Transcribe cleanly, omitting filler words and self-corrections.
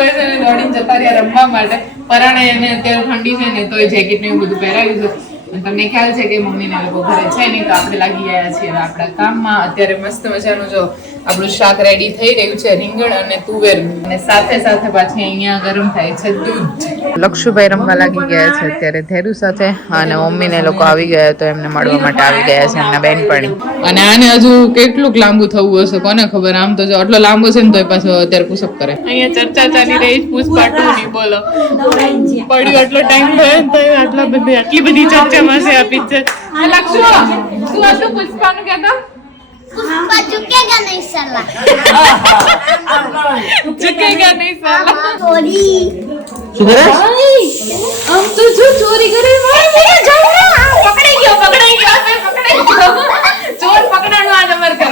લક્ષુભાઈ છે ને દોડીને જતા રહ્યા રમવા માટે. પરાણે એને અત્યારે ઠંડી છે ને તો એ જેકેટ ને એવું બધું પહેરાવ્યું છે. તમને ખ્યાલ છે કે મમ્મીને લોકો ઘરે છે નહીં તો આપણે લાગી ગયા છીએ આપણા કામમાં. અત્યારે મસ્ત મજાનું જો આપણું શાક રેડી થઈ રહ્યું છે, રીંગણ અને તુવેર, અને સાથે સાથે પાછી અહીંયા ગરમ થાય છે દૂધ. લક્ષુભાઈ રમવા લાગી ગયા છે અત્યારે ધેરુ સાથે, અને મમ્મીને લોકો આવી ગયા તો એમને મળવા માટે આવી ગયા છે એમના બેનપણી. અને આને હજુ કેટલું લાંબુ થવું હશે કોને ખબર. આમ તો જો આટલો લાંબો છે ને તો પાછો અત્યારે પુશઅપ કરે. અહીંયા ચર્ચા ચાલી રહી છે પુષ્પા 2 ની. બોલો પડ્યો આટલો ટાઈમ થયો તો આટલી બધી ચર્ચામાં છે આ પિક્ચર. લક્ષુ શું હતું પુષ્પાનું કહેતો? पुष्पा झुकेगा नहीं साला झुकेगा नहीं साला चोरी શું કરે हम तो जो चोरी करे पकड़ाई गयो ચોર પકડાણો આજ અમર કર